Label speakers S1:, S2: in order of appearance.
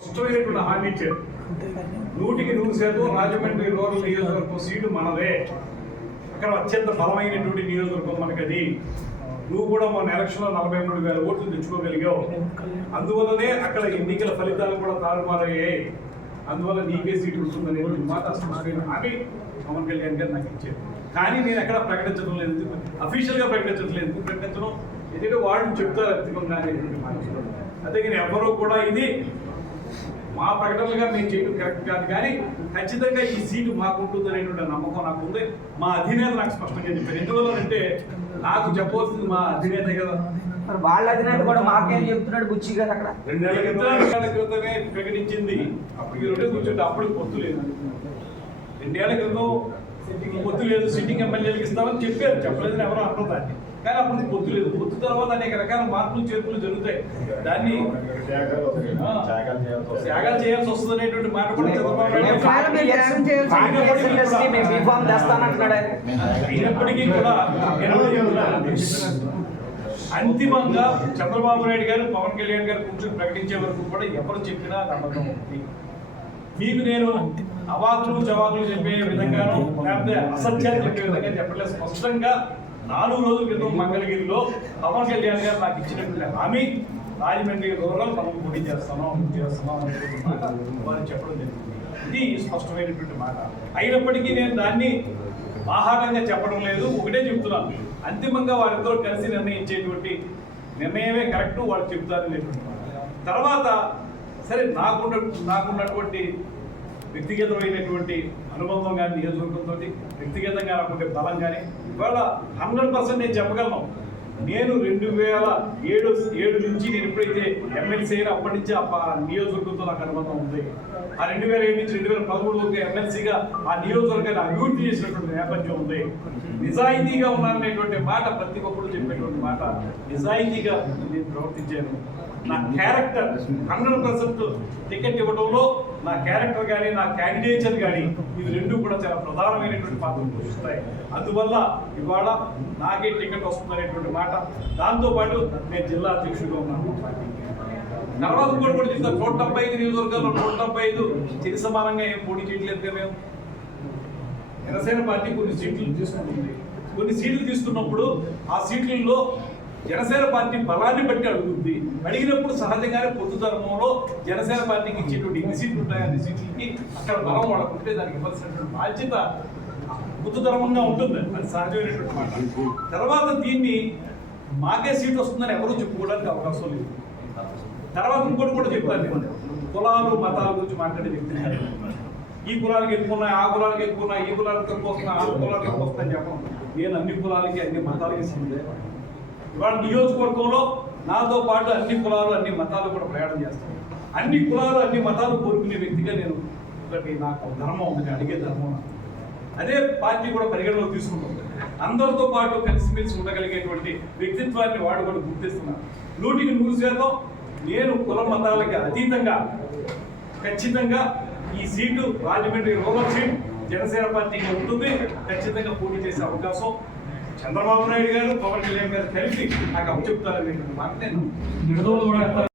S1: స్పష్టమైనటువంటి హామీ ఇచ్చారు. నూటికి నూరు శాతం రాజమండ్రి రూరల్ నియోజకవర్గం సీటు మనదే. అక్కడ అత్యంత బలమైనటువంటి నియోజకవర్గం మనకది. నువ్వు కూడా మొన్న ఎలక్షన్లో నలభై మూడు వేల ఓట్లు తెచ్చుకోగలిగావు. అందువల్లనే అక్కడ ఎన్నికల ఫలితాలు కూడా తారుమారయ్యాయి. అందువల్ల నీకే సీటు ఉంటుందనేటువంటి మాట స్పష్టమైన హామీ పవన్ కళ్యాణ్ గారు నాకు ఇచ్చారు. కానీ నేను ఎక్కడ ప్రకటించడం లేదు. అఫీషియల్గా ప్రకటించడం లేదు. ఎందుకు ప్రకటించడం? ఎందుకంటే వాళ్ళు చెప్తారు అధికంగా అనేటువంటి మాట అందుకని ఎవరూ కూడా ఇది మా ప్రకటనలుగా మేము చేయడం కరెక్ట్ కాదు కానీ ఖచ్చితంగా ఈ సీటు మాకు ఉంటుంది అనేటువంటి నమ్మకం నాకు ఉంది. మా అధినేత నాకు స్పష్టంగా చెప్పారు. ఎందువల్ల అంటే నాకు చెప్పవలసింది మా అధినేత కదా.
S2: మరి వాళ్ళ అధినేత కూడా మాకేం చెప్తున్నాడు బుచ్చి గారు అక్కడ?
S1: క్రితం రెండేళ్ళ క్రితమే ప్రకటించింది. అప్పటికి రెండే కూర్చుంటే అప్పుడు పొత్తు లేదు. రెండేళ్ళ క్రితం పొత్తు లేదు. సిట్టింగ్ ఎమ్మెల్యేలకు ఇస్తామని చెప్పారు. చెప్పలేదని ఎవరు అనరు దాన్ని. కానీ అప్పుడు పొత్తు లేదు. పొత్తు తర్వాత అనేక రకాల మార్పులు చేర్పులు జరుగుతాయి. దాన్ని త్యాగాలు చేయాల్సి వస్తుంది. అనేటువంటి మాట కూడా అయినప్పటికీ కూడా. అంతిమంగా చంద్రబాబు నాయుడు గారు పవన్ కళ్యాణ్ గారు కూర్చొని ప్రకటించే వరకు కూడా ఎవరు చెప్పినా నమ్మకం ఉంది. మీకు నేను అవాకులు జవాకులు చెప్పే విధంగాను లేకపోతే అసత్యాలు చెప్పే విధంగా చెప్పట్లేదు. స్పష్టంగా నాలుగు రోజుల క్రితం మంగళగిరిలో పవన్ కళ్యాణ్ గారు నాకు ఇచ్చినటువంటి హామీ రాజమండ్రి రూరల్ మనం పోటీ చేస్తున్నాం చేస్తున్నాం వారు చెప్పడం జరిగింది. ఇది స్పష్టమైనటువంటి మాట. అయినప్పటికీ నేను దాన్ని ఆహారంగా చెప్పడం లేదు ఒకటే చెప్తున్నాను. అంతిమంగా వారిద్దరూ కలిసి నిర్ణయించేటువంటి నిర్ణయమే కరెక్ట్ వాళ్ళు చెప్తారు అనేటువంటి తర్వాత సరే నాకున్న నాకున్నటువంటి వ్యక్తిగతమైనటువంటి అనుబంధం కానీ నియోజకవర్గంతో వ్యక్తిగతంగా నాకుండే బలం కానీ ఇవాళ హండ్రెడ్ పర్సెంట్ నేను చెప్పగలను. నేను రెండు వేల ఏడు ఏడు నుంచి నేను ఎప్పుడైతే ఎమ్మెల్సీ అయినా అప్పటి నుంచి ఆ నియోజకవర్గంతో నాకు అనుబంధం ఉంది. ఆ రెండు వేల ఏడు నుంచి రెండు వేల పదమూడు వరకు ఎమ్మెల్సీగా ఆ నియోజకవర్గాన్ని అభివృద్ధి చేసినటువంటి నేపథ్యం ఉంది. నిజాయితీగా ఉన్నాననేటువంటి మాట ప్రతి ఒక్కరు చెప్పేటువంటి మాట. నిజాయితీగా నేను ప్రవర్తించాను. నా క్యారెక్టర్ హండ్రెడ్ పర్సెంట్ టికెట్ ఇవ్వడంలో నా క్యారెక్టర్ కానీ నా క్యాండిడేచర్ కానీ ఇవి రెండు కూడా చాలా ప్రధానమైనటువంటి పాత్ర పోషిస్తాయి. అందువల్ల ఇవాళ నాకే టికెట్ వస్తుందనేటువంటి మాట. దాంతోపాటు నేను జిల్లా అధ్యక్షుడిగా ఉన్నాను. పార్టీకి తర్వాత కూడా కూడా చూస్తాం నూట డెబ్బై ఐదు నియోజకవర్గాల్లో నూట డెబ్బై ఐదు చిరు సమానంగా ఏం పోటీ చేయట్లేదు కదా మేము. జనసేన పార్టీ కొన్ని సీట్లు తీసుకుంటుంది కొన్ని సీట్లు తీసుకున్నప్పుడు ఆ సీట్లలో జనసేన పార్టీ బలాన్ని బట్టి అడుగుతుంది. అడిగినప్పుడు సహజంగానే పొత్తు ధర్మంలో జనసేన పార్టీకి ఇచ్చేటువంటి ఎన్ని సీట్లు ఉంటాయి అన్ని సీట్లకి అక్కడ బలం వాడకుంటే దానికి ఇవ్వాల్సినటువంటి బాధ్యత పొత్తు ధర్మంగా ఉంటుంది. అది సహజమైనటువంటి మాట. తర్వాత దీన్ని మాకే సీట్ వస్తుందని ఎవరూ చెప్పుకోవడానికి అవకాశం లేదు. తర్వాత ఇంకోటి కూడా చెప్తాను కులాలు మతాల గురించి మాట్లాడే వ్యక్తి ఈ కులానికి ఎక్కువ ఆ కులానికి ఎక్కువ ఈ కులాలకు తక్కువ వస్తున్నాయి ఆ కులాలకు ఎక్కువ వస్తాయని చెప్పడం నేను అన్ని కులాలకి అన్ని మతాలకి సందే ఇవాళ నియోజకవర్గంలో నాతో పాటు అన్ని కులాలు అన్ని మతాలు కూడా ప్రయాణం చేస్తాను అన్ని కులాలు అన్ని మతాలు కోరుకునే వ్యక్తిగా నేను ఒకటి నాకు ధర్మం ఉంది నేను అడిగే ధర్మం అదే పార్టీ కూడా పరిగణలోకి తీసుకుంటుంది అందరితో పాటు కలిసిమెలిసి ఉండగలిగేటువంటి వ్యక్తిత్వాన్ని వాడు కూడా గుర్తిస్తున్నారు. నూటికి నూరు శాతం నేను కుల మతాలకి అతీతంగా ఖచ్చితంగా ఈ seat Rajahmundry rural seat Janasena పార్టీకి ఉంటుంది. ఖచ్చితంగా పోటీ చేసే అవకాశం చంద్రబాబు నాయుడు గారు పవన్ కళ్యాణ్ గారు కలిసి నాకు అప్పచెప్తారనేటువంటి మాట నేను